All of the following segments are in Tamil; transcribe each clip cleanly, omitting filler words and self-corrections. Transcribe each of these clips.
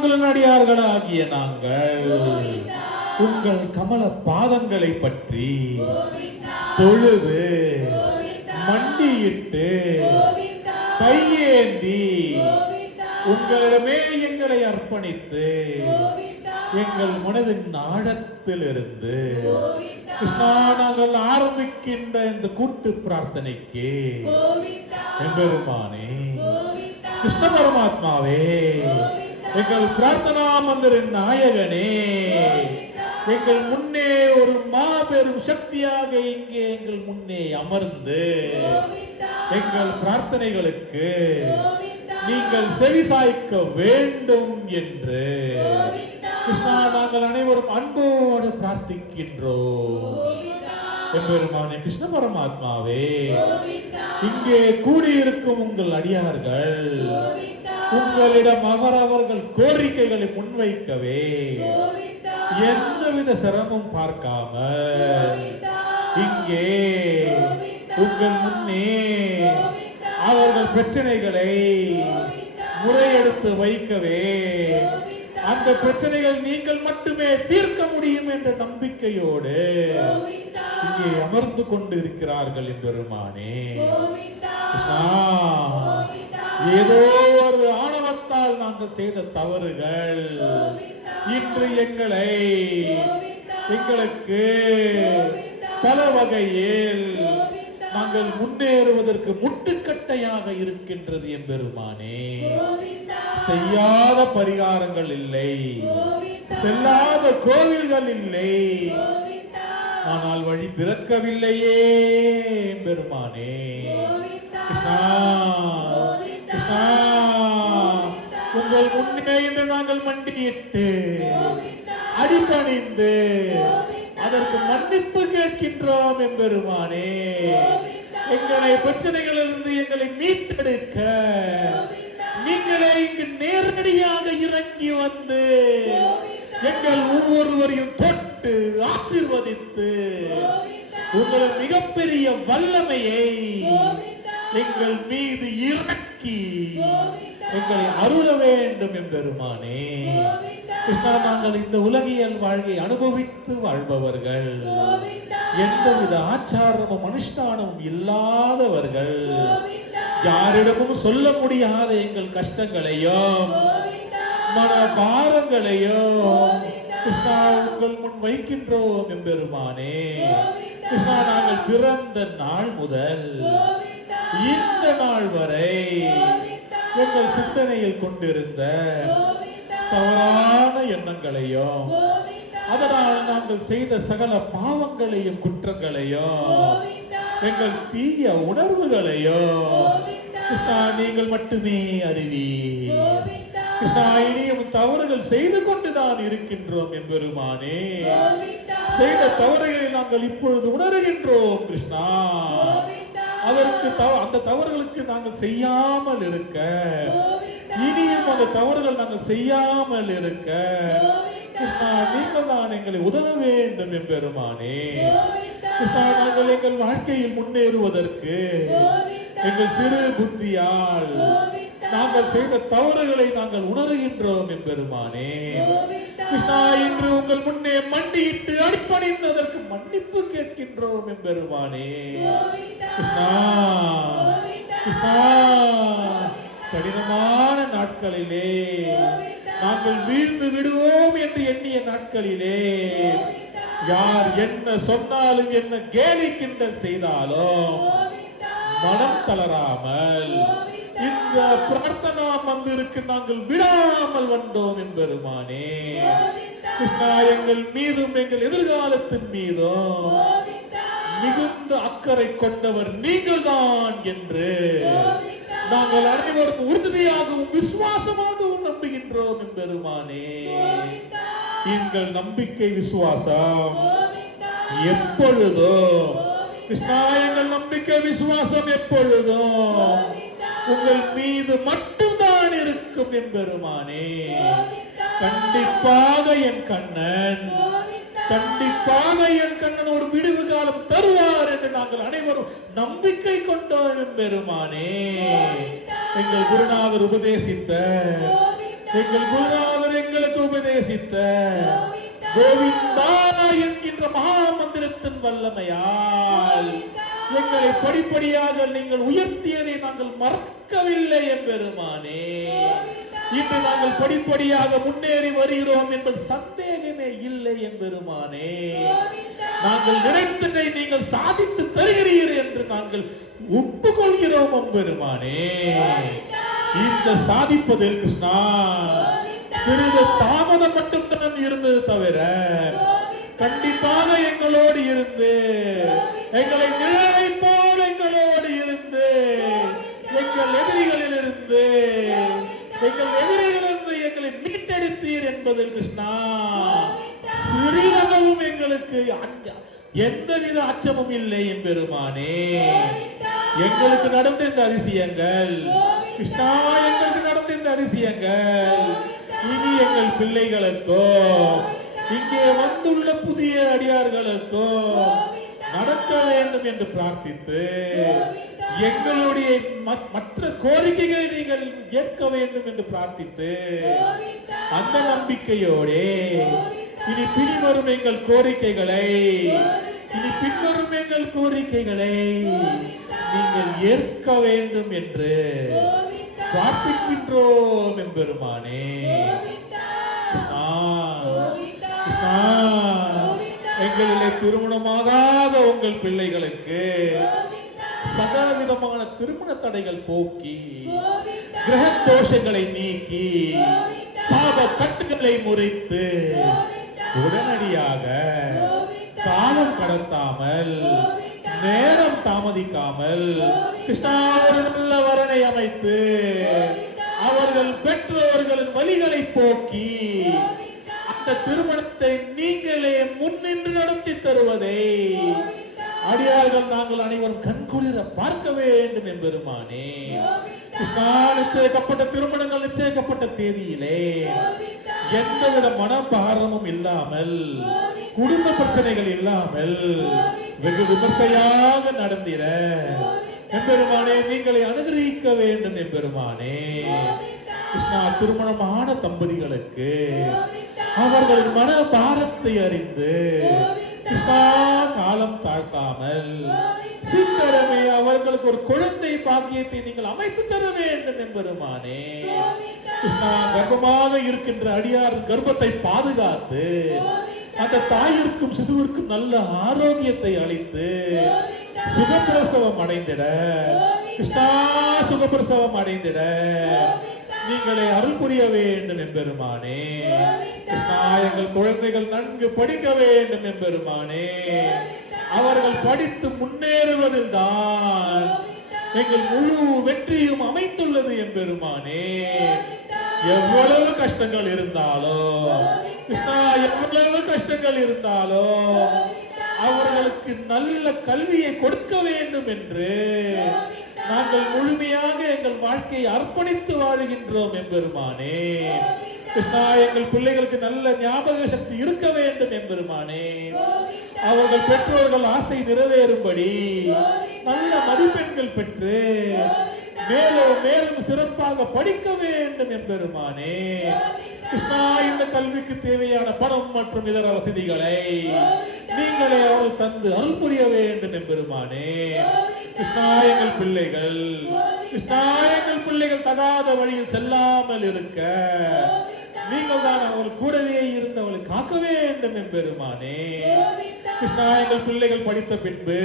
உங்கள் அடியார்களாகிய நாங்கள் உங்கள் கமல பாதங்களை பற்றி தொழுது மண்டியிட்டு கையேந்தி உங்களிடமே எங்களை அர்ப்பணித்து எங்கள் மனதின் ஆழத்திலிருந்து கிருஷ்ணா நாங்கள் ஆரம்பிக்கின்ற இந்த கூட்டு பிரார்த்தனைக்கு எம்பெருமானே கிருஷ்ண பரமாத்மாவே எங்கள் பிரார்த்தனா மந்திரின் நாயகனே எங்கள் முன்னே ஒரு மாபெரும் சக்தியாக இங்கே எங்கள் முன்னே அமர்ந்து எங்கள் பிரார்த்தனைகளுக்கு நீங்கள் செவிசாய்க்க வேண்டும் என்று கிருஷ்ணா நாங்கள் அனைவரும் அன்போடு பிரார்த்திக்கின்றோம். எம்பெருமானே கிருஷ்ண பரமாத்மாவே இங்கே கூடியிருக்கும் உங்கள் அடியார்கள் உங்களிடம் அவரவர்கள் கோரிக்கைகளை முன்வைக்கவே எந்தவித சிரமம் பார்க்காம இங்கே உங்கள் முன்னே அவர்கள் பிரச்சனைகளை முறையெடுத்து வைக்கவே அந்த பிரச்சனைகள் நீங்கள் மட்டுமே தீர்க்க முடியும் என்ற நம்பிக்கையோடு இங்கே அமர்ந்து கொண்டு இருக்கிறார்கள் பெருமானே. ஏதோ ஒரு ஆணவத்தால் நாங்கள் செய்த தவறுகள் இன்று எங்களுக்கு பல வகையில் நாங்கள் முன்னேறுவதற்கு முட்டுக்கட்டையாக இருக்கின்றது எம்பெருமானே. செய்யாத பரிகாரங்கள் இல்லை, செல்லாத கோவில்கள் இல்லை, ஆனால் வழி பிறக்கவில்லையே பெருமானே. உங்கள் முன்னே என்று நாங்கள் மண்டியிட்டு அடிபணிந்து அதற்கு மன்னிப்பு கேட்கின்றோம் எம்பெருமானே. எங்களை பிரச்சனைகளிலிருந்து எங்களை மீட்டெடுக்க நீங்களே இங்கு நேரடியாக இறங்கி வந்து எங்கள் ஒவ்வொருவரையும் தொட்டு ஆசீர்வதித்து உங்கள் மிகப்பெரிய வல்லமையை எங்கள் மீது இறக்கி எங்களை அருள வேண்டும் எம்பெருமானே. கிருஷ்ணா நாங்கள் இந்த உலகியல் வாழ்வை அனுபவித்து வாழ்பவர்கள், எந்தவித ஆச்சாரமும் அனுஷ்டானமும் இல்லாதவர்கள், யாரிடமும் சொல்ல முடியாத எங்கள் கஷ்டங்களையும் மன பாரங்களையும் கிருஷ்ணா உங்கள் முன் வைக்கின்றோம் எம்பெருமானே. கிருஷ்ணா நாங்கள் பிறந்த நாள் முதல் இந்த நாள் வரை எங்கள் சிந்தனையில் கொண்டிருந்த தவறான எண்ணங்களையும் அதனால் நாங்கள் செய்த சகல பாவங்களையும் குற்றங்களையும் எங்கள் தீய உணர்வுகளையும் கிருஷ்ணா நீங்கள் மட்டுமே அறிவீர். கிருஷ்ணா இனியும் தவறுகள் செய்து கொண்டுதான் இருக்கின்றோம் எம்பெருமானே. செய்த தவறுகளை நாங்கள் இப்பொழுது உணர்கின்றோம் கிருஷ்ணா. அதற்கு அந்த தவறுகளுக்கு நாங்கள் செய்யாமல் இருக்க, இனியும் அந்த தவறுகள் நாங்கள் செய்யாமல் இருக்க கிருஷ்ணா நீங்கள் தான் எங்களை உதவ வேண்டும் எம்பெருமானே. கிருஷ்ணா நாங்கள் எங்கள் வாழ்க்கையில் முன்னேறுவதற்கு எங்கள் சிறு புத்தியால் நாங்கள் செய்த தவறுகளை நாங்கள் உணர்கின்றோம் எம்பெருமானே. கிருஷ்ணா இன்று உங்கள் முன்னே மண்டியிட்டு அடிப்படைந்ததற்கு மன்னிப்பு கேட்கின்றோம் எம்பெருமானே. கிருஷ்ணா கிருஷ்ணா கடினமான நாட்களிலே நாங்கள் வீழ்ந்து விடுவோம் என்று எண்ணிய நாட்களிலே யார் என்ன சொன்னாலும் என்ன கேலி கிண்டல் செய்தாலும் மனம் தளராமல் இந்த பிரார்த்தனா மந்திருக்கு நாங்கள் விடாமல் வந்தோம் எம்பெருமானே. கிருஷ்ணா எங்கள் மீதும் எங்கள் எதிர்காலத்தின் மீதும் மிகுந்த அக்கறை கொண்டவர் நீங்கள் தான் என்று நாங்கள் அனைவரும் உறுதியாகவும் விசுவாசமாகவும் நம்புகின்றோம் எம்பெருமானே. எங்கள் நம்பிக்கை விசுவாசம் எப்பொழுதும் கிருஷ்ணா எங்கள் நம்பிக்கை விசுவாசம் எப்பொழுதும் உங்கள் மீது மட்டும்தான் இருக்கும் எம்பெருமானே. கண்டிப்பாக என் கண்ணன் ஒரு விடுவு காலம் தருவார் என்று நாங்கள் அனைவரும் நம்பிக்கை கொண்டோம் எம்பெருமானே. எங்கள் குருநாதர் உபதேசித்த எங்கள் குருநாதர் எங்களுக்கு உபதேசித்த கோவிந்தா என்கின்ற மகா மந்திரத்தின் வல்லமையால் எங்களை படிப்படியாக நீங்கள் உயர்த்தியதை நாங்கள் மறக்கவில்லை எம்பெருமானே. இன்று நாங்கள் படிப்படியாக முன்னேறி வருகிறோம் என்பது சந்தேகமே இல்லை எம்பெருமானே. நாங்கள் நினைத்ததை நீங்கள் சாதித்து தருகிறீர்கள் என்று நாங்கள் ஒப்புக்கொள்கிறோம் எம்பெருமானே. இந்த சாதிப்பதில் கிருஷ்ணா சிறிது தாமதம் மட்டும்தான் இருந்தது தவிர கண்டிப்பாக எங்களோடு இருந்து எங்களை நிழலை போல் எங்களோடு இருந்து எங்கள் எதிரிகளிலிருந்து எங்களை மீட்டெடுத்தீர் என்பதில் கிருஷ்ணா சிறிதளவும் எங்களுக்கு எந்தவித அச்சமும் இல்லை எம்பெருமானே. எங்களுக்கு நடந்த இந்த அதிசயங்கள் கிருஷ்ணா, எங்களுக்கு நடந்த இந்த அதிசயங்கள் இனி எங்கள் பிள்ளைகளுக்கோ இங்கே வந்துள்ள புதிய அடியார்களுக்கோ நடக்க வேண்டும் என்று பிரார்த்தித்து எங்களுடைய மற்ற கோரிக்கைகளை நீங்கள் ஏற்க வேண்டும் என்று பிரார்த்தித்து அந்த நம்பிக்கையோடு இனி பின்வரும் எங்கள் கோரிக்கைகளை நீங்கள் ஏற்க வேண்டும் என்று பிரார்த்திக்கின்றோம் எம்பெருமானே. எங்களிலே திருமணமாகாத உங்கள் பிள்ளைகளுக்கு சகலவிதமான திருமண தடைகள் போக்கி கிரக தோஷங்களை நீக்கி சாப கட்டுகளை முறித்து உடனடியாக காலம் கடத்தாமல் நேரம் தாமதிக்காமல் கிருஷ்ணாவின் நல்ல வரனை அமைத்து அவர்கள் பெற்றோர்களின் வழிகளை போக்கி அந்த திருமணத்தை நீங்களே முன்னின்று நடத்தி தருவதை அடியார்கள் நாங்கள் அனைவரும் கண்குளிர பார்க்க வேண்டும் என்பெருமானே. கிருஷ்ணா, நிச்சயிக்கப்பட்ட திருமணங்கள் நிச்சயிக்கப்பட்ட தேதியிலே எந்தவித மனபாரமும் இல்லாமல் குடும்ப பிரச்சனைகள் இல்லாமல் வெகு விமர்சையாக நடந்திட எம்பெருமானே நீங்களை அனுகிரகிக்க வேண்டும் எம்பெருமானே. கிருஷ்ணா, திருமணமான தம்பதிகளுக்கு அவர்களின் மன பாரத்தை அறிந்து கிருஷ்ணா காலம் தாழ்த்தாமல் சீக்கிரமே அவர்களுக்கு ஒரு குழந்தை பாக்கியத்தை நீங்கள் அமைத்து தர வேண்டும் எம்பெருமானே. கிருஷ்ணா, கர்ப்பமாக இருக்கின்ற அடியார் கர்ப்பத்தை பாதுகாத்து அந்த தாயிற்கும் சிசுவிற்கும் நல்ல ஆரோக்கியத்தை அளித்து சுகப்பிரசவம் அடைந்திட கிருஷ்ணா சுகப்பிரசவம் அடைந்திட நீங்களை அருள் புரிய வேண்டும் எம்பெருமானே. கிருஷ்ணா, எங்கள் குழந்தைகள் நன்கு படிக்க வேண்டும் எம்பெருமானே. அவர்கள் படித்து முன்னேறுவதில் தான் எங்கள் முழு வெற்றியும் அமைத்துள்ளது எம்பெருமானே. எவ்வளவு கஷ்டங்கள் இருந்தாலோ கிருஷ்ணா, எவ்வளவு கஷ்டங்கள் இருந்தாலோ அவர்களுக்கு நல்ல கல்வியை கொடுக்க வேண்டும் என்று நாங்கள் முழுமையாக எங்கள் வாழ்க்கையை அர்ப்பணித்து வாழுகின்றோம் எம்பெருமானே. கிருஷ்ணா, எங்கள் பிள்ளைகளுக்கு நல்ல ஞாபக சக்தி இருக்க வேண்டும் எம்பெருமானே. அவர்கள் பெற்றோர்கள் ஆசை நிறைவேறும்படி நல்ல மதிப்பெண்கள் பெற்று மேலும் மேலும் சிறப்பாக படிக்க வேண்டும் எம்பெருமானே. கிருஷ்ணா, இந்த கல்விக்கு தேவையான பணம் மற்றும் இதர வசதிகளை நீங்களே அவர்கள் தந்து அருள் புரிய வேண்டும் எம்பெருமானே. கிருஷ்ணா, எங்கள் பிள்ளைகள் தகாத வழியில் செல்லாமல் இருக்க நீங்கள் தான் அவர்கள் கூடவே இருந்து அவளை காக்க வேண்டும் எம்பெருமானே. கிருஷ்ணா, எங்கள் பிள்ளைகள் படித்த பின்பு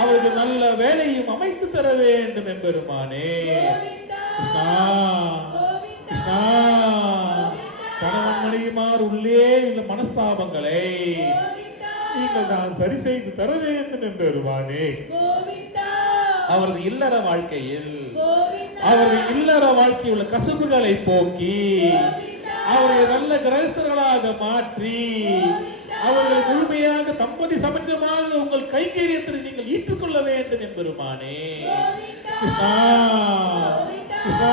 அவருக்கு நல்ல வேலையும் அமைத்து தர வேண்டும் எம்பெருமானே. கிருஷ்ணா, கிருஷ்ணா, கணவன் மனைவிமார் உள்ளே இந்த மனஸ்தாபங்களை நீங்கள் தான் சரி செய்து தர வேண்டும் எம்பெருமானே. அவரது இல்லற வாழ்க்கையில் உள்ள கசுபுகளை போக்கி அவரை நல்ல கிரகஸ்தர்களாக மாற்றி அவர்களை முழுமையாக தம்பதி சம்பந்தமாக உங்கள் கைங்கரியத்தை நீங்கள் ஈற்றுக்கொள்ள வேண்டும் எம்பெருமானே. கிருஷ்ணா, கிருஷ்ணா,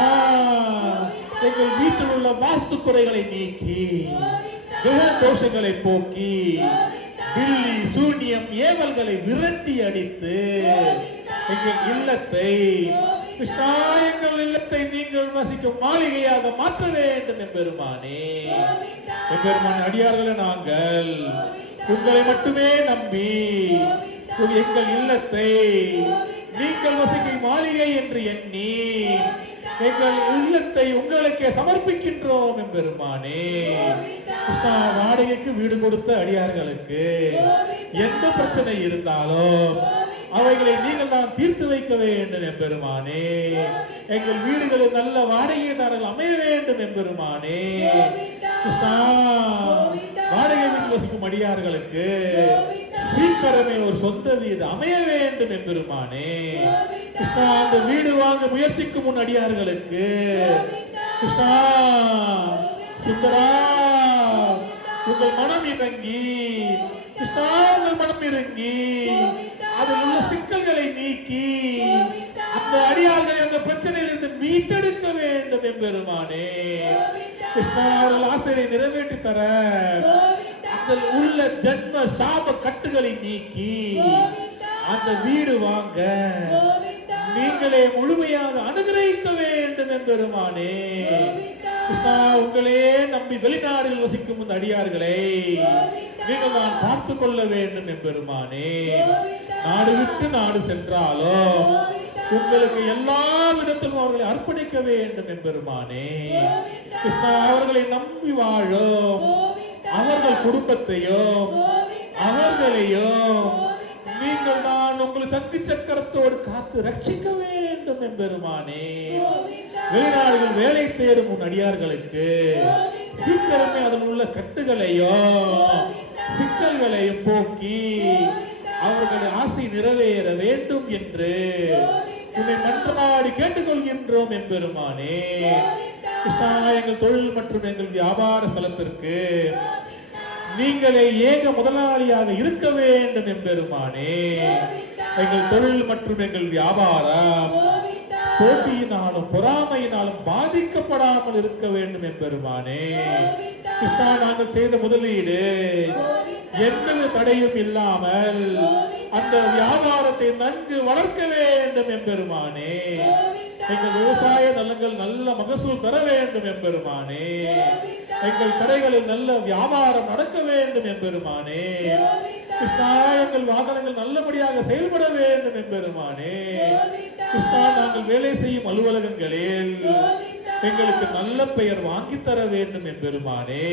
எங்கள் வீட்டில் உள்ள வாஸ்து குறைகளை நீக்கி கிரக தோஷங்களை போக்கி பில்லி சூன்யம் ஏவல்களை விரட்டி அடித்து எங்கள் இல்லத்தை கிருஷ்ணா எங்கள் இல்லத்தை நீங்கள் வசிக்கும் மாளிகையாக மாற்ற வேண்டும் எம்பெருமானே. எம்பெருமான் அடியார்களே, நாங்கள் உங்களை மட்டுமே நம்பி எங்கள் இல்லத்தை நீங்கள் வசிக்கும் மாளிகை என்று எண்ணி எங்கள் இல்லத்தை உங்களுக்கே சமர்ப்பிக்கின்றோம் எம்பெருமானே. கிருஷ்ணா, வாடகைக்கு வீடு கொடுத்த அடியார்களுக்கு எந்த பிரச்சனை இருந்தாலும் அவைகளை நீங்கள் தான் தீர்த்து வைக்க வேண்டும் எம்பெருமானே. எங்கள் வீடுகளில் நல்ல வாடகைதாரர்கள் அமைய வேண்டும் எம்பெருமானே. கிருஷ்ணா, வாடகை வீட்டில் வசிக்கும் அடியார்களுக்கு சீக்கிரமே ஒரு சொந்த வீடு அமைய வேண்டும் எம்பெருமானே. கிருஷ்ணா, அந்த வீடு வாங்க முயற்சிக்கும் முன் அடியார்களுக்கு கிருஷ்ணா சுந்தரா உங்கள் மனம் இறங்கி, கிருஷ்ணா உங்கள் மனம் இறங்கி அதில் உள்ள சிக்கல்களை நீக்கி அந்த அடியார்களை அந்த பிரச்சனையிலிருந்து மீட்டெடுக்க வேண்டும் எம்பெருமானே. கிருஷ்ணா, அவர்கள் ஆசையை நிறைவேற்றி தர அதில் உள்ள ஜன்ம சாப கட்டுகளை நீக்கி அந்த வீடு வாங்க நீங்களே முழுமையாக அனுகிரகிக்க வேண்டும் எம்பெருமானே. கிருஷ்ணா, உங்களே நம்பி வெளிநாடுகள் வசிக்கும் இந்த அடியார்களை நீங்கள் நான் பார்த்துக் கொள்ள வேண்டும் எம்பெருமானே. நாடு விட்டு நாடு சென்றாலும் உங்களுக்கு எல்லா விதத்திலும் அவர்களை அர்ப்பணிக்க வேண்டும் எம்பெருமானே. கிருஷ்ணா, அவர்களை நம்பி வாழும் அவர்கள் குடும்பத்தையும் அவர்களையும் நீங்கள் நான் உங்கள் சக்தி சக்கரத்தோடு காத்து ரட்சிக்க வேண்டும் எம்பெருமானே. வெளிநாடுகள் வேலை தேடும் உன் அடியார்களுக்கு சீக்கிரமே அதில் உள்ள கட்டுகளையும் சிக்கல்களையும் போக்கி அவர்களுடைய ஆசை நிறைவேற வேண்டும் என்று உன்னை மன்றாடி கேட்டுக்கொள்கின்றோம் எம்பெருமானே. கிருஷ்ணா, எங்கள் தொழில் மற்றும் எங்கள் வியாபார ஸ்தலத்திற்கு நீங்களே ஏக முதலாளியாக இருக்க வேண்டும் எம்பெருமானே. எங்கள் தொழில் மற்றும் எங்கள் வியாபாரம் போட்டியினாலும் பொறாமையினாலும் பாதிக்கப்படாமல் இருக்க வேண்டும் எம்பெருமானே. கிருஷ்ணா, நாங்கள் செய்த முதலீடு எந்த தடையும் இல்லாமல் அந்த வியாபாரத்தை நன்கு வளர்க்க வேண்டும் எம்பெருமானே. எங்கள் விவசாய நலங்கள் நல்ல மகசூல் தர வேண்டும் எம்பெருமானே. எங்கள் கடைகளில் நல்ல வியாபாரம் நடக்க வேண்டும் எம்பெருமானே. கிருஷ்ணா, எங்கள் வாகனங்கள் நல்லபடியாக செயல்பட வேண்டும் எம்பெருமானே. கிருஷ்ணா, நாங்கள் வேலை செய்யும் அலுவலகங்களில் எங்களுக்கு நல்ல பெயர் வாங்கி தர வேண்டும் எம்பெருமானே.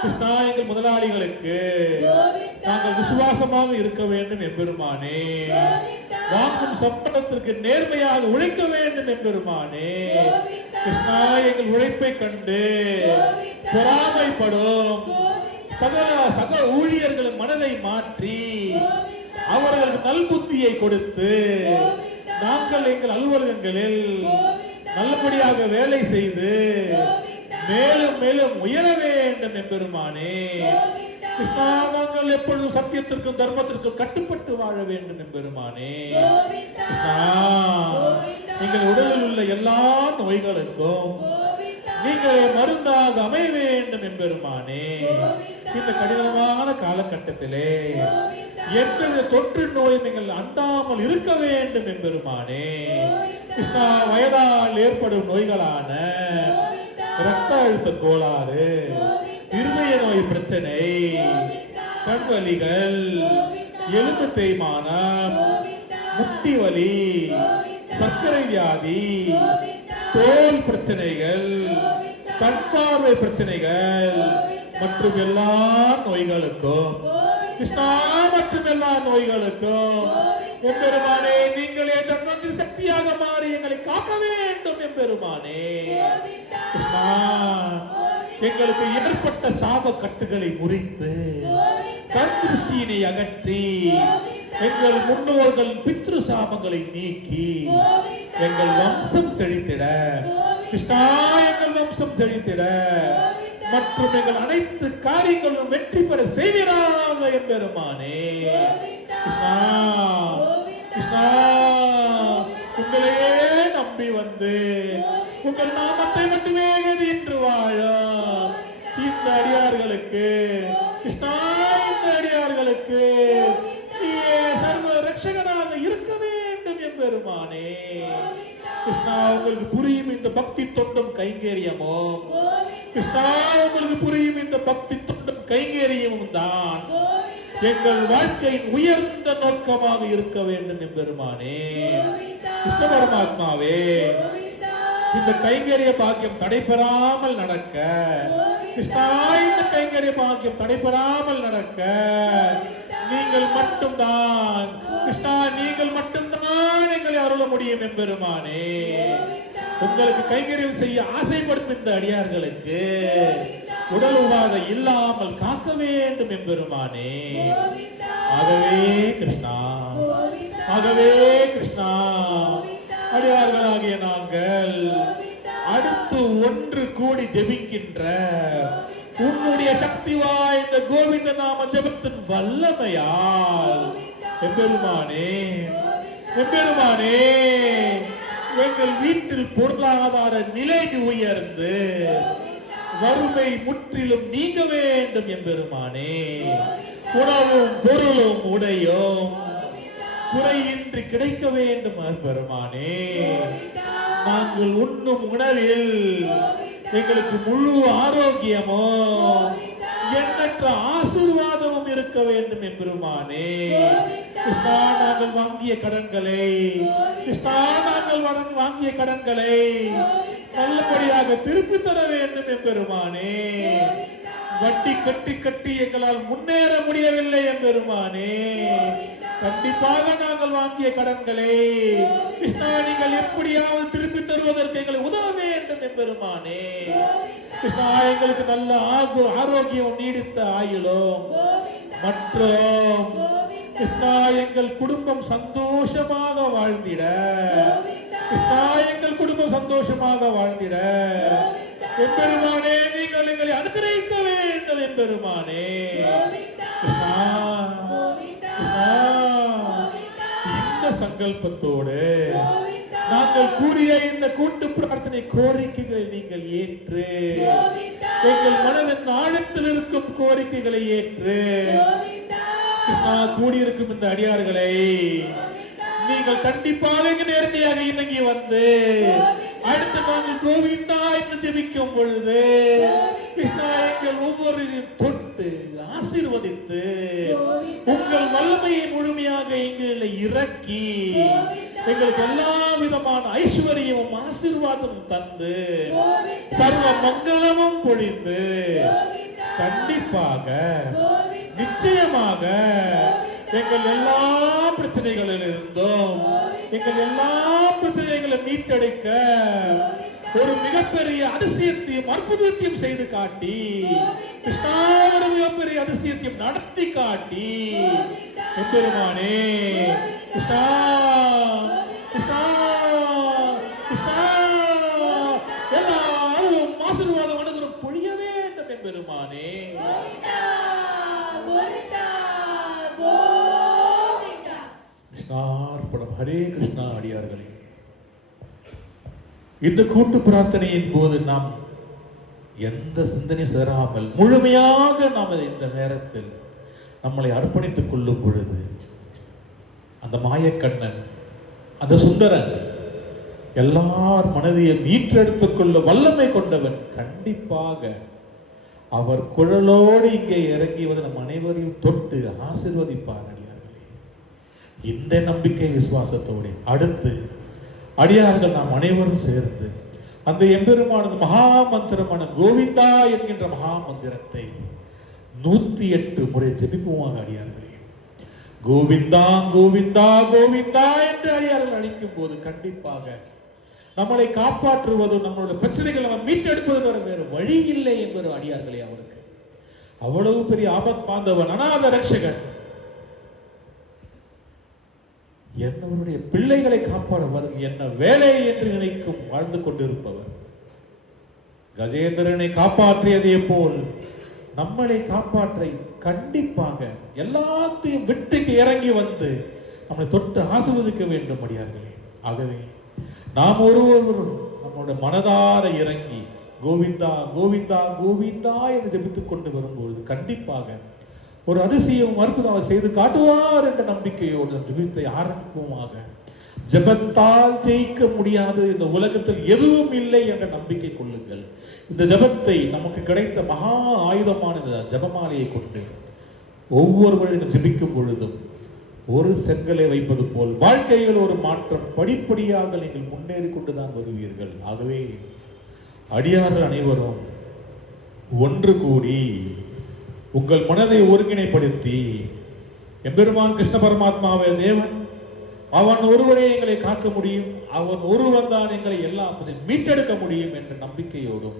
கிருஷ்ணா, எங்கள் முதலாளிகளுக்கு நாங்கள் விசுவாசமாக இருக்க வேண்டும் எம்பெருமானே. வாங்கும் சம்பளத்திற்கு நேர்மையாக உழைக்க வேண்டும் எம்பெருமானே. கிருஷ்ணா, எங்கள் உழைப்பை கண்டு பொறாமைப்படும் சக ஊழியர்களின் மனதை மாற்றி அவர்களுக்கு நல்புத்தியை கொடுத்து நாங்கள் எங்கள் அலுவலகங்களில் நல்லபடியாக வேலை செய்து மேலும் மேலும் உயர வேண்டும் எம்பெருமானே. கிருஷ்ணா, நாங்கள் எப்பொழுதும் சத்தியத்திற்கும் தர்மத்திற்கும் கட்டுப்பட்டு வாழ வேண்டும் எம்பெருமானே. கிருஷ்ணா, எங்கள் உடலில் உள்ள எல்லா நோய்களுக்கும் நீங்கள் மருந்தாக அமைய வேண்டும் எம்பெருமானே. இந்த கடினமான காலகட்டத்திலே எந்த தொற்று நோய் நீங்கள் அண்டாமல் இருக்க வேண்டும் எம்பெருமானே. கிருஷ்ணா, வயதால் ஏற்படும் நோய்களான இரத்த அழுத்த கோளாறு, இருதய நோய் பிரச்சனை, கண்வலிகள், எலும்பு தேய்மானம், முட்டி வலி, சர்க்கரை வியாதி, தோல் பிரச்சனைகள், கண் பார்வை பிரச்சனைகள் மற்றும் எல்லா நோய்களுக்கும் கிருஷ்ணா மற்றும் எல்லா நோய்களுக்கும் எம்பெருமானே நீங்களே தன்வந்திர சக்தியாக மாறி எங்களை காக்க வேண்டும் எம்பெருமானே. கிருஷ்ணா, எங்களுக்கு ஏற்பட்ட சாப கட்டுகளை முறித்து கண் திருஷ்டியினை அகற்றி எங்கள் முன்னோர்கள் பித்ரு சாபங்களை நீக்கி எங்கள் வம்சம் செழித்திட கிருஷ்ணா, எங்கள் வம்சம் செழித்திட மற்றும் எங்கள் அனைத்து காரியங்களும் வெற்றி பெற செய்கிறாங்க எம்பெருமானே. கிருஷ்ணா, கிருஷ்ணா, உங்களையே நம்பி வந்து உங்கள் நாமத்தை மட்டுமே என்று வாழ இந்த அடியார்களுக்கு கிருஷ்ணா, இந்த அடியார்களுக்கு சர்வ ரட்சகனாக இருக்க வேண்டும் எம்பெருமானே. கிருஷ்ணா உங்களுக்கு புரியும் இந்த பக்தி தொண்டும் கைங்கரியமும். கிருஷ்ணா உங்களுக்கு புரியும் இந்த பக்தி தொண்டும் கைங்கரியமும் தான் எங்கள் வாழ்க்கையின் உயர்ந்த நோக்கமாக இருக்க வேண்டும் எம்பெருமானே. கிருஷ்ண பரமாத்மாவே, இந்த கைங்கரிய பாக்கியம் தடைபெறாமல் நடக்க, கிருஷ்ணா இந்த கைங்கரிய பாக்கியம் தடைபெறாமல் நடக்க நீங்கள் மட்டும்தான், கிருஷ்ணா நீங்கள் மட்டும்தான் எங்களை அருள முடியும் எம்பெருமானே. உங்களுக்கு கைங்கரியம் செய்ய ஆசைப்படும் இந்த அடியார்களுக்கு உடல் உபாதை இல்லாமல் காக்க வேண்டும் எம்பெருமானே. ஆகவே கிருஷ்ணா, ஆகவே கிருஷ்ணா, அடியார்களாகிய நாங்கள் அடுத்து ஒன்று கூடி ஜெபிக்கின்ற உன்னுடைய சக்தி வாய்ந்த கோவிந்த நாம ஜெபத்தின் வல்லமையால் எம்பெருமானே, எம்பெருமானே, எங்கள் வீட்டில் பொருளாதார நிலை உயர்ந்து வறுமை முற்றிலும் நீங்க வேண்டும் எம்பெருமானே. உணவும் பொருளும் உடையும் குறையின்றி கிடைக்க வேண்டும் எம்பெருமானே. நாங்கள் உண்ணும் உணவில் எங்களுக்கு முழு ஆரோக்கியமும் எண்ணற்ற ஆசீர்வாதமும் இருக்க வேண்டும் எம்பெருமானே. கிருஷ்ணா நாங்கள் வாங்கிய கடன்களை, கிருஷ்ணா நாங்கள் வாங்கிய கடன்களை நல்லபடியாக திருப்பி தர வேண்டும் எம்பெருமானே. வட்டி கட்டி கட்டி எங்களால் முன்னேற முடியவில்லை எம்பெருமானே. கண்டிப்பாக நாங்கள் வாங்கிய கடன்களை கிருஷ்ணா நீங்கள் எப்படியாவது திருப்பி தருவதற்கு எங்களை உதவ வேண்டும் எம்பெருமானே. கிருஷ்ணா எங்களுக்கு நல்ல ஆரோக்கியம் நீடித்த ஆயுளும் மற்றும் கிருஷ்ணா எங்கள் குடும்பம் சந்தோஷமாக வாழ்ந்திட, கிருஷ்ணா எங்கள் குடும்பம் சந்தோஷமாக வாழ்ந்திட எம்பெருமானே நீங்கள் எங்களை அனுகிரகிக்க வேண்டும் எம்பெருமானே. கிருஷ்ணா, இந்த சங்கல்பத்தோடு நாங்கள் கூடிய இந்த கூட்டு பிரார்த்தனை கோரிக்கைகளை நீங்கள் ஏற்று, எங்கள் மனதின் ஆழத்தில் இருக்கும் கோரிக்கைகளை ஏற்று கூடியிருக்கும் இந்த அடியார்களை நீங்கள் கண்டிப்பாக நேர்மையாக இணங்கி வந்து அடுத்து நாங்கள் கோவிந்தா என்று ஜெபிக்கும் பொழுது கிருஷ்ணா எங்கள் ஒவ்வொருவரையும் தொட்டு ஆசீர்வதித்து உங்கள் வல்லமையை முழுமையாக எங்களை இறக்கி எங்களுக்கு எல்லா விதமான ஐஸ்வர்யமும் ஆசீர்வாதமும் தந்து சர்வ மங்களமும் பொழிந்து கண்டிப்பாக நிச்சயமாக எங்கள் எல்லா பிரச்சனைகளில் இருந்தும் எங்கள் எல்லா பிரச்சனைகளை மீட்டெடுக்க ஒரு மிகப்பெரிய அதிசயத்தையும் அற்புதத்தையும் செய்து காட்டி கிருஷ்ணா ஒரு மிகப்பெரிய அதிசயத்தையும் நடத்தி காட்டி எம்பெருமானே கிருஷ்ணா கிருஷ்ணா கிருஷ்ணா எல்லாரும் ஆசீர்வாதம் அனுகிரகம் பொழிய வேண்டும் எம்பெருமானே. கிருஷ்ணார்ப்பணம். ஹரே கிருஷ்ணா. அடியார்களே, இந்த கூட்டு பிரார்த்தனையின் போது நாம் எந்த சிந்தனை சேராமல் முழுமையாக நாம் இந்த நேரத்தில் நம்மளை அர்ப்பணித்துக் கொள்ளும் பொழுது அந்த மாயக்கண்ணன், அந்த சுந்தரன் எல்லார் மனதையும் மீட்டெடுத்துக் கொள்ள வல்லமை கொண்டவன் கண்டிப்பாக அவர் குழலோடு இங்கே இறங்கி வந்து நம் அனைவரையும் தொட்டு ஆசீர்வதிப்பார். இந்த நம்பிக்கை விசுவாசத்தோடு அடுத்து அடியார்கள் நாம் அனைவரும் சேர்ந்து அந்த எம்பெருமானது மகா மந்திரமான கோவிந்தா என்கின்ற மகா மந்திரத்தை 108 முறை ஜெபிப்போமாக. அடியார்களே, கோவிந்தா கோவிந்தா கோவிந்தா என்று அடியார்கள் அழைக்கும் போது கண்டிப்பாக நம்மளை காப்பாற்றுவதும் நம்மளுடைய பிரச்சனைகளை நம்ம மீட்டெடுப்பது வேறு வழி இல்லை என்பது அடியார்களே. அவருக்கு அவ்வளவு பெரிய ஆபத் பாந்தவன், அநாத ரட்சகன், என்னவருடைய பிள்ளைகளை காப்பாடுவர் என்ன வேலை என்று நினைக்கும் வாழ்ந்து கொண்டிருப்பவர். கஜேந்திரனை காப்பாற்றியதே போல் நம்மளை காப்பாற்ற கண்டிப்பாக எல்லாத்தையும் விட்டுக்கு இறங்கி வந்து நம்மளை தொட்டு ஆசீர்வதிக்க வேண்டும் அடியார்களே. ஆகவே நாம் ஒருவரும் நம்முடைய மனதார இறங்கி கோவிந்தா கோவிந்தா கோவிந்தா என்று ஜெபித்துக் கொண்டு வரும்பொழுது கண்டிப்பாக ஒரு அதிசயம் அற்புதம் செய்து காட்டுவார் என்ற நம்பிக்கையோடு ஜெபத்தை ஆரம்பிப்போமாக. ஜெபத்தால் ஜெயிக்க முடியாது இந்த உலகத்தில் எதுவும் இல்லை என்ற நம்பிக்கை கொள்ளுங்கள். இந்த ஜெபத்தை நமக்கு கிடைத்த மகா ஆயுதமான இந்த ஜெபமாலையை கொண்டு ஒவ்வொருவரும் ஜெபிக்கும் பொழுதும் ஒரு செங்கலை வைப்பது போல் வாழ்க்கையில் ஒரு மாற்றம் படிப்படியாக நீங்கள் முன்னேறி கொண்டுதான் வருவீர்கள். ஆகவே அடியார்கள் அனைவரும் ஒன்று கூடி உங்கள் மனதை ஒருங்கிணைப்படுத்தி எம்பெருமான் கிருஷ்ண பரமாத்மாவே தேவன், அவன் ஒருவரே எங்களை காக்க முடியும், அவன் ஒருவன் தான் எங்களை எல்லாம் மீட்டெடுக்க முடியும் என்ற நம்பிக்கையோடும்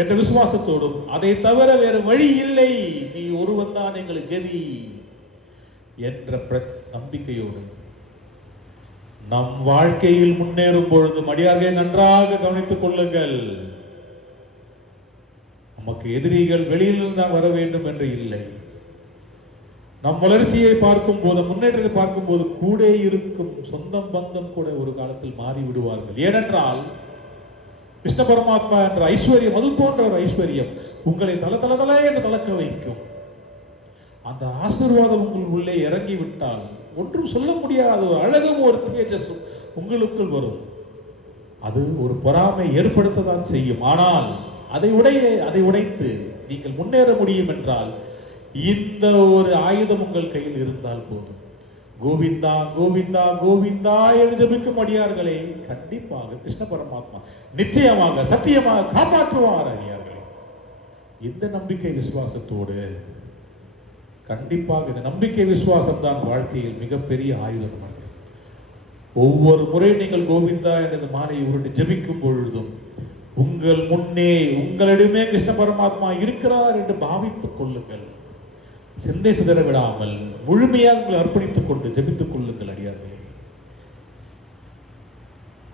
என்ற விசுவாசத்தோடும், அதை தவிர வேறு வழி இல்லை, நீ ஒருவன் தான் எங்களுக்கு கதி என்ற நம்பிக்கையோடு நம் வாழ்க்கையில் முன்னேறும் பொழுது அடியார்களை நன்றாக கவனித்துக் கொள்ளுங்கள். நமக்கு எதிரிகள் வெளியில் தான் வர வேண்டும் என்று இல்லை. நம் வளர்ச்சியை பார்க்கும் போது, முன்னேற்றத்தை பார்க்கும் போது கூட இருக்கும் சொந்தம் பந்தம் கூட ஒரு காலத்தில் மாறி விடுவார்கள். ஏனென்றால் கிருஷ்ண பரமாத்மா என்ற ஐஸ்வர்யம், அது போன்ற ஒரு ஐஸ்வர்யம் உங்களை தல என்று தளக்க வைக்கும். அந்த ஆசீர்வாதம் உங்கள் உள்ளே இறங்கி விட்டால் ஒன்றும் சொல்ல முடியாத ஒரு அழகும் ஒரு தேஜஸும் உங்களுக்குள் வரும். அது ஒரு பொறாமை ஏற்படுத்ததான் செய்யும். ஆனால் அதை உடைத்து நீங்கள் முன்னேற முடியும் என்றால் இந்த ஒரு ஆயுதம் உங்கள் கையில் இருந்தால் போதும். கோவிந்தா கோவிந்தா கோவிந்தா என்று ஜெபிக்கும் அடியார்களை கண்டிப்பாக கிருஷ்ண பரமாத்மா நிச்சயமாக சத்தியமாக காப்பாற்றுவார். அடியார்களே, இந்த நம்பிக்கை விசுவாசத்தோடு கண்டிப்பாக இந்த நம்பிக்கை விசுவாசம் தான் வாழ்க்கையில் மிகப்பெரிய ஆயுதம். ஒவ்வொரு முறை நீங்கள் கோவிந்தா என்ற மாலையை உருட்டி ஜெபிக்கும் பொழுதும் உங்கள் முன்னே உங்களிடமே கிருஷ்ண பரமாத்மா இருக்கிறார் என்று பாவித்துக் கொள்ளுங்கள். சிந்தை சிதற விடாமல் முழுமையாக உங்களை அர்ப்பணித்துக் கொண்டு ஜெபித்துக் கொள்ளுங்கள். அடியார்களே,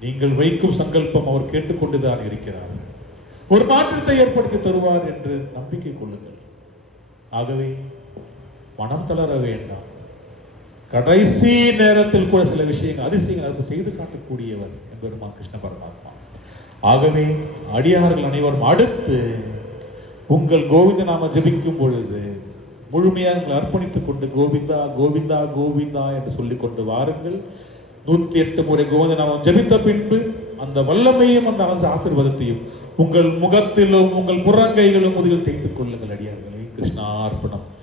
நீங்கள் வைக்கும் சங்கல்பம் அவர் கேட்டுக்கொண்டுதான் இருக்கிறார். ஒரு மாற்றத்தை ஏற்படுத்தி தருவார் என்று நம்பிக்கை கொள்ளுங்கள். ஆகவே மனம் தளர வேண்டாம். கடைசி நேரத்தில் கூட சில விஷயங்கள் அதிசயங்கள் செய்து காட்டக்கூடியவர் எம்பெருமான் கிருஷ்ண பரமாத்மா. ஆகவே அடியார்கள் அனைவரும் அடுத்து உங்கள் கோவிந்த நாம ஜெபிக்கும் பொழுது முழுமையாக உங்களை அர்ப்பணித்துக் கொண்டு கோவிந்தா கோவிந்தா கோவிந்தா என்று சொல்லிக் கொண்டு வாருங்கள். 108 முறை கோவிந்த நாமம் ஜெபித்த பின்பு அந்த வல்லமையும் அந்த ஆசீர்வாதத்தையும் உங்கள் முகத்திலும் உங்கள் புறங்கைகளும் முதுகில் தேய்த்துக் கொள்ளுங்கள். அடியார்களே, கிருஷ்ணார்ப்பணம்.